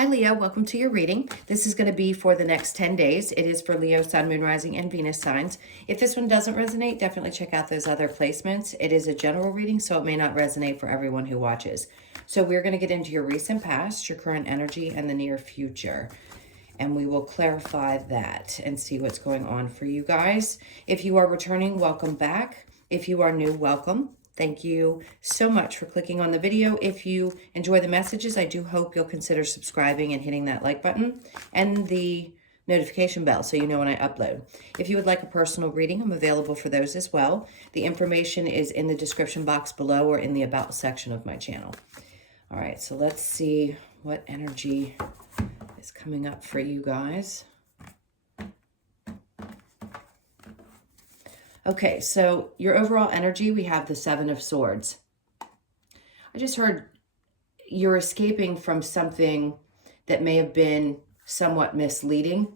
Hi, Leo. Welcome to your reading. This is going to be for the next 10 days. It is for Leo, Sun, Moon, Rising, and Venus signs. If this one doesn't resonate, definitely check out those other placements. It is a general reading, so it may not resonate for everyone who watches. So we're going to get into your recent past, your current energy, and the near future. And we will clarify that and see what's going on for you guys. If you are returning, welcome back. If you are new, welcome. Thank you so much for clicking on the video. If you enjoy the messages, I do hope you'll consider subscribing and hitting that like button and the notification bell so you know when I upload. If you would like a personal reading, I'm available for those as well. The information is in the description box below or in the About section of my channel. All right, so let's see what energy is coming up for you guys. Okay, so your overall energy, we have the Seven of Swords. I just heard you're escaping from something that may have been somewhat misleading.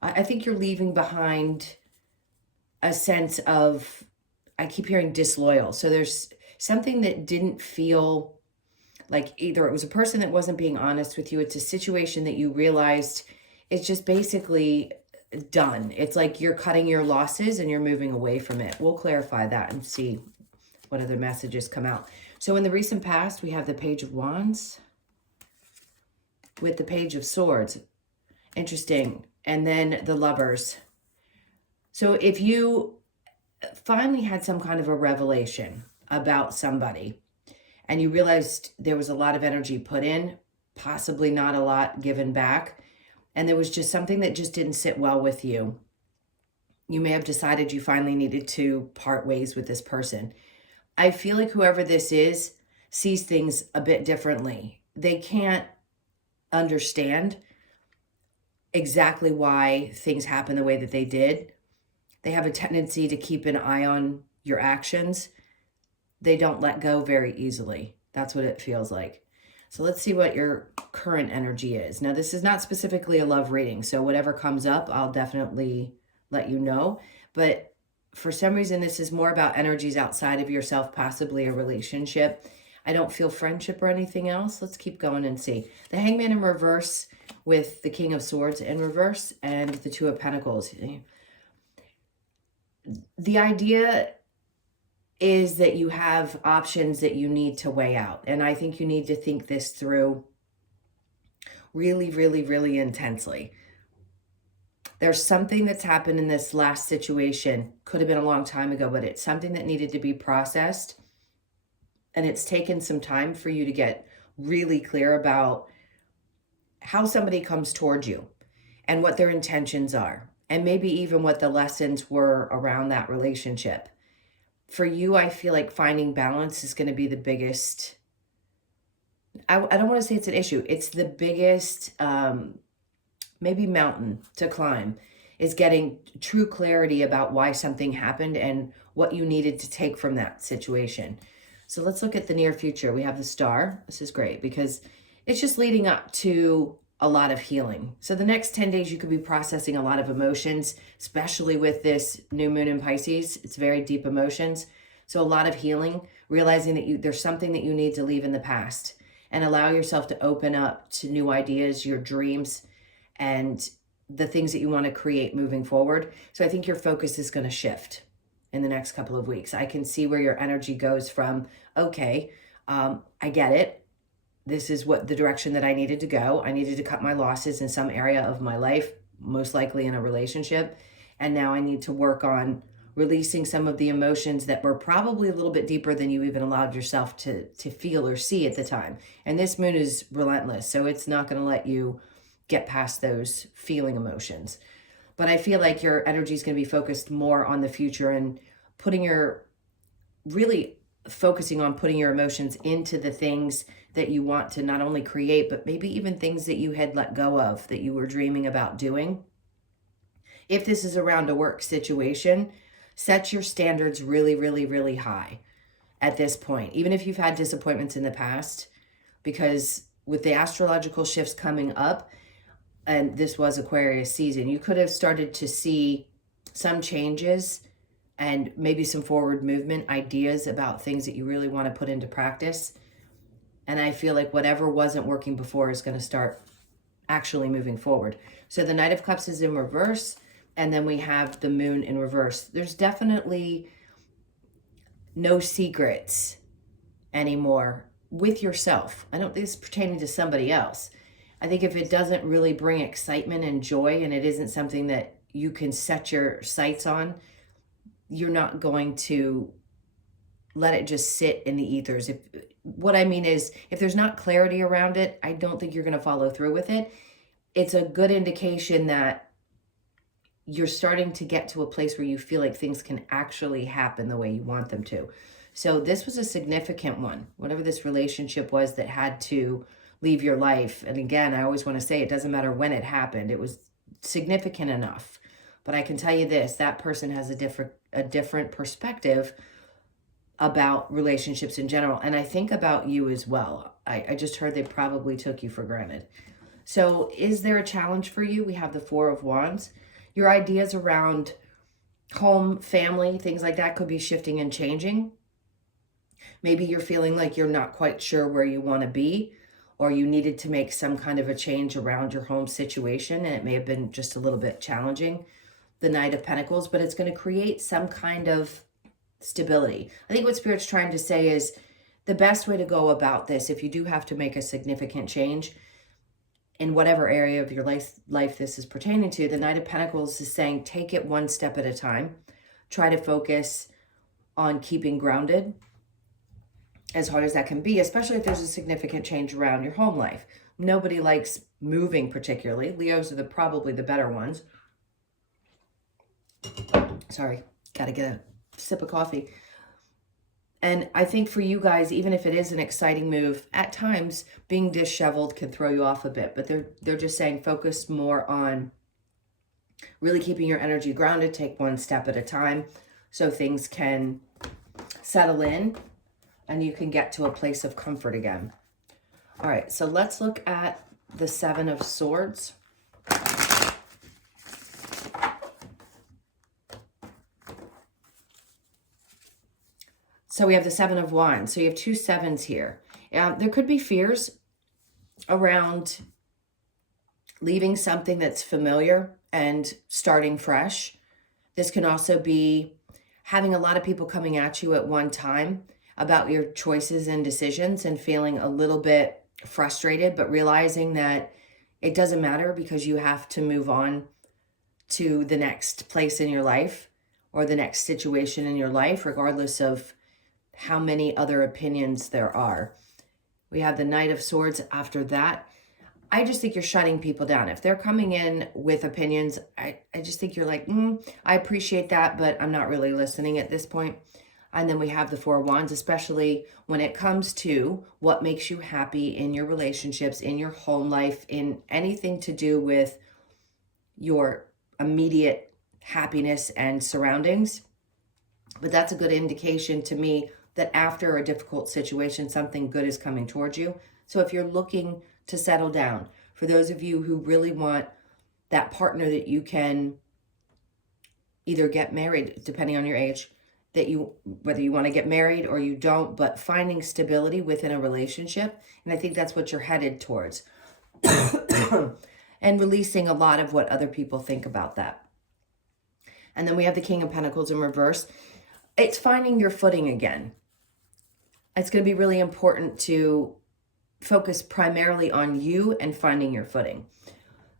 I think you're leaving behind a sense of, I keep hearing disloyal. So there's something that didn't feel like either it was a person that wasn't being honest with you. It's a situation that you realized it's just basically done. It's like you're cutting your losses and you're moving away from it. We'll clarify that and see what other messages come out. So in the recent past, we have the Page of Wands with the Page of Swords. Interesting. And then the Lovers. So if you finally had some kind of a revelation about somebody and you realized there was a lot of energy put in, possibly not a lot given back, and there was just something that just didn't sit well with you, you may have decided you finally needed to part ways with this person. I feel like whoever this is sees things a bit differently. They can't understand exactly why things happen the way that they did. They have a tendency to keep an eye on your actions. They don't let go very easily. That's what it feels like. So let's see what your current energy is. Now, this is not specifically a love reading, so whatever comes up, I'll definitely let you know. But for some reason, this is more about energies outside of yourself, possibly a relationship. I don't feel friendship or anything else. Let's keep going and see. The Hangman in reverse with the King of Swords in reverse and the Two of Pentacles. The idea is that you have options that you need to weigh out. And I think you need to think this through really, really, really intensely. There's something that's happened in this last situation. Could have been a long time ago, but it's something that needed to be processed. And it's taken some time for you to get really clear about how somebody comes towards you and what their intentions are. And maybe even what the lessons were around that relationship. For you, I feel like finding balance is going to be the biggest, I don't want to say it's an issue. It's the biggest, maybe mountain to climb, is getting true clarity about why something happened and what you needed to take from that situation. So let's look at the near future. We have the Star. This is great because it's just leading up to a lot of healing. So the next 10 days, you could be processing a lot of emotions, especially with this new moon in Pisces. It's very deep emotions. So a lot of healing, realizing that there's something that you need to leave in the past and allow yourself to open up to new ideas, your dreams, and the things that you want to create moving forward. So I think your focus is going to shift in the next couple of weeks. I can see where your energy goes from, okay, I get it. This is what the direction that I needed to go. I needed to cut my losses in some area of my life, most likely in a relationship. And now I need to work on releasing some of the emotions that were probably a little bit deeper than you even allowed yourself to feel or see at the time. And this moon is relentless, so it's not going to let you get past those feeling emotions. But I feel like your energy is going to be focused more on the future and really focusing on putting your emotions into the things that you want to not only create, but maybe even things that you had let go of that you were dreaming about doing. If this is around a work situation, set your standards really, really, really high at this point, even if you've had disappointments in the past, because with the astrological shifts coming up, and this was Aquarius season, you could have started to see some changes and maybe some forward movement ideas about things that you really want to put into practice. And I feel like whatever wasn't working before is going to start actually moving forward. So the Knight of Cups is in reverse, and then we have the Moon in reverse. There's definitely no secrets anymore with yourself. I don't think it's pertaining to somebody else. I think if it doesn't really bring excitement and joy, and it isn't something that you can set your sights on, you're not going to let it just sit in the ethers. What I mean is, if there's not clarity around it, I don't think you're going to follow through with it. It's a good indication that you're starting to get to a place where you feel like things can actually happen the way you want them to. So this was a significant one, whatever this relationship was that had to leave your life. And again, I always want to say, it doesn't matter when it happened. It was significant enough. But I can tell you this, that person has a different perspective about relationships in general. And I think about you as well. I just heard they probably took you for granted. So is there a challenge for you? We have the Four of Wands. Your ideas around home, family, things like that could be shifting and changing. Maybe you're feeling like you're not quite sure where you want to be, or you needed to make some kind of a change around your home situation, and it may have been just a little bit challenging. The Knight of Pentacles, but it's going to create some kind of stability. I think what Spirit's trying to say is the best way to go about this, if you do have to make a significant change in whatever area of your life this is pertaining to, the Knight of Pentacles is saying take it one step at a time. Try to focus on keeping grounded as hard as that can be, especially if there's a significant change around your home life. Nobody likes moving particularly. Leos are probably the better ones. Sorry, got to get a sip of coffee. And I think for you guys, even if it is an exciting move, at times being disheveled can throw you off a bit. But they're just saying focus more on really keeping your energy grounded. Take one step at a time so things can settle in and you can get to a place of comfort again. All right, so let's look at the Seven of Swords. So we have the Seven of Wands. So you have two sevens here. There could be fears around leaving something that's familiar and starting fresh. This can also be having a lot of people coming at you at one time about your choices and decisions and feeling a little bit frustrated, but realizing that it doesn't matter because you have to move on to the next place in your life or the next situation in your life, regardless of how many other opinions there are. We have the Knight of Swords after that. I just think you're shutting people down. If they're coming in with opinions, I just think you're like, I appreciate that, but I'm not really listening at this point. And then we have the Four of Wands, especially when it comes to what makes you happy in your relationships, in your home life, in anything to do with your immediate happiness and surroundings. But that's a good indication to me that after a difficult situation, something good is coming towards you. So if you're looking to settle down, for those of you who really want that partner that you can either get married, depending on your age, whether you want to get married or you don't, but finding stability within a relationship. And I think that's what you're headed towards. And releasing a lot of what other people think about that. And then we have the King of Pentacles in reverse. It's finding your footing again. It's going to be really important to focus primarily on you and finding your footing.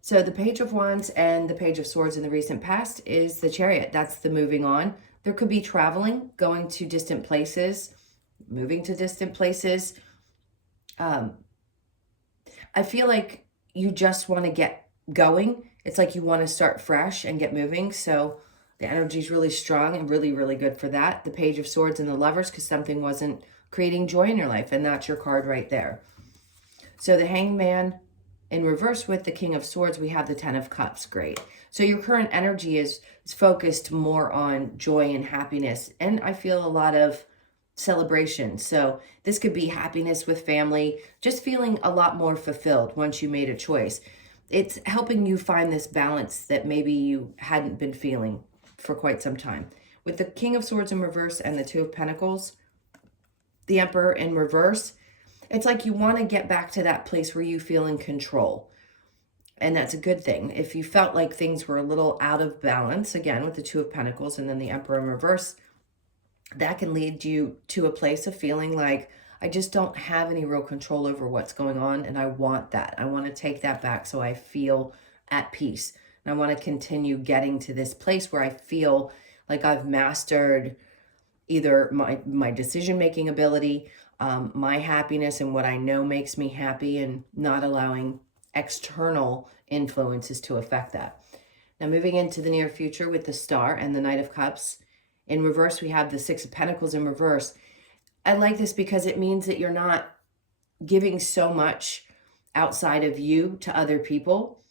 So the Page of Wands and the Page of Swords in the recent past is the Chariot. That's the moving on. There could be traveling, going to distant places, moving to distant places. I feel like you just want to get going. It's like you want to start fresh and get moving. So the energy is really strong and really, really good for that. The Page of Swords and the Lovers, because something wasn't creating joy in your life, and that's your card right there. So the Hangman in reverse with the King of Swords, we have the Ten of Cups. Great. So your current energy is focused more on joy and happiness, and I feel a lot of celebration. So this could be happiness with family, just feeling a lot more fulfilled once you made a choice. It's helping you find this balance that maybe you hadn't been feeling for quite some time. With the King of Swords in reverse and the Two of Pentacles, the Emperor in reverse, It's like you want to get back to that place where you feel in control. And that's a good thing. If you felt like things were a little out of balance, again, with the Two of Pentacles and then the Emperor in reverse, that can lead you to a place of feeling like, I just don't have any real control over what's going on, and I want that. I want to take that back so I feel at peace. And I want to continue getting to this place where I feel like I've mastered either my decision-making ability, my happiness and what I know makes me happy, and not allowing external influences to affect that. Now, moving into the near future with the Star and the Knight of Cups. In reverse, we have the Six of Pentacles in reverse. I like this because it means that you're not giving so much outside of you to other people,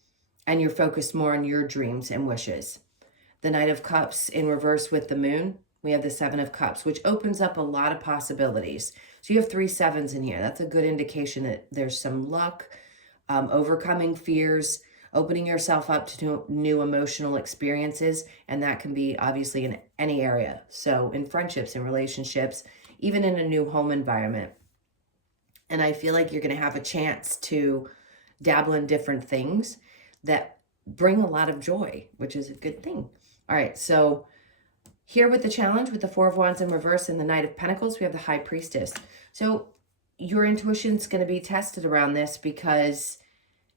and you're focused more on your dreams and wishes. The Knight of Cups in reverse with the Moon, we have the Seven of Cups, which opens up a lot of possibilities. So you have 3 sevens in here. That's a good indication that there's some luck, overcoming fears, opening yourself up to new emotional experiences, and that can be obviously in any area. So in friendships, in relationships, even in a new home environment. And I feel like you're going to have a chance to dabble in different things that bring a lot of joy, which is a good thing. All right, so here with the challenge, with the Four of Wands in reverse and the Knight of Pentacles, we have the High Priestess. So your intuition's going to be tested around this, because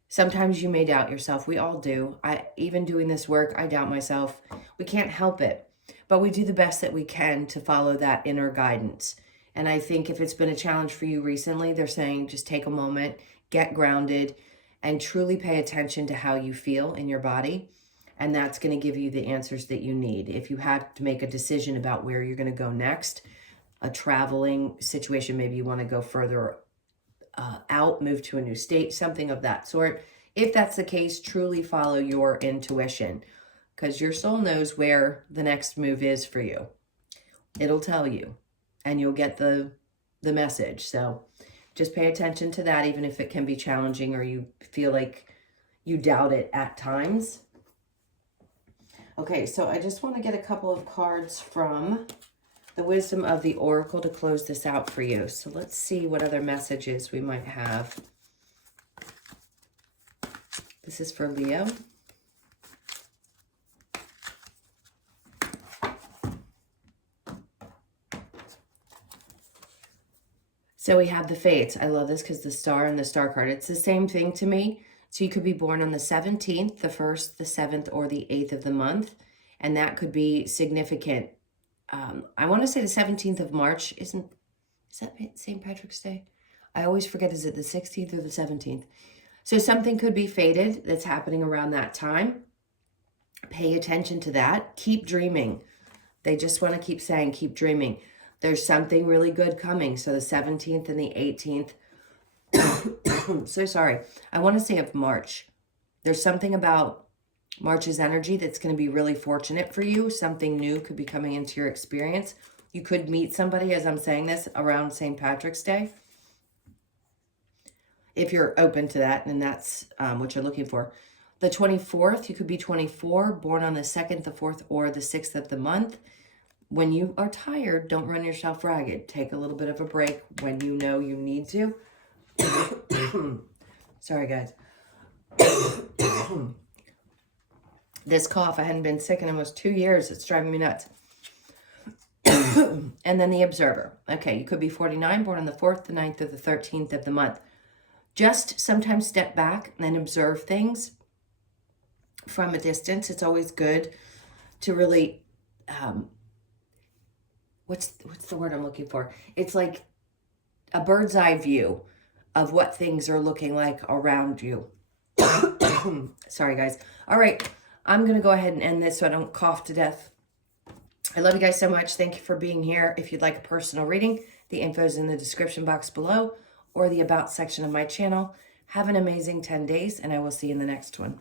sometimes you may doubt yourself. We all do. Even doing this work, I doubt myself. We can't help it, but we do the best that we can to follow that inner guidance. And I think if it's been a challenge for you recently, they're saying just take a moment, get grounded, and truly pay attention to how you feel in your body. And that's going to give you the answers that you need. If you have to make a decision about where you're going to go next, a traveling situation, maybe you want to go further out, move to a new state, something of that sort. If that's the case, truly follow your intuition, because your soul knows where the next move is for you. It'll tell you, and you'll get the message. So just pay attention to that, even if it can be challenging or you feel like you doubt it at times. Okay, so I just want to get a couple of cards from the Wisdom of the Oracle to close this out for you. So let's see what other messages we might have. This is for Leo. So we have the Fates. I love this because the Star and the Star card, it's the same thing to me. So you could be born on the 17th, the 1st, the 7th, or the 8th of the month. And that could be significant. I want to say the 17th of March. Is that St. Patrick's Day? I always forget, is it the 16th or the 17th? So something could be fated that's happening around that time. Pay attention to that. Keep dreaming. They just want to keep saying, keep dreaming. There's something really good coming. So the 17th and the 18th. So sorry. I want to say of March. There's something about March's energy that's going to be really fortunate for you. Something new could be coming into your experience. You could meet somebody, as I'm saying this, around St. Patrick's Day. If you're open to that, and that's what you're looking for. The 24th, you could be 24, born on the 2nd, the 4th, or the 6th of the month. When you are tired, don't run yourself ragged. Take a little bit of a break when you know you need to. Sorry, guys. This cough, I hadn't been sick in almost 2 years. It's driving me nuts. And then the Observer. Okay, you could be 49, born on the 4th, the 9th, or the 13th of the month. Just sometimes step back and observe things from a distance. It's always good to really, what's the word I'm looking for? It's like a bird's eye view of what things are looking like around you. Sorry, guys. All right. I'm going to go ahead and end this so I don't cough to death. I love you guys so much. Thank you for being here. If you'd like a personal reading, the info is in the description box below or the About section of my channel. Have an amazing 10 days, and I will see you in the next one.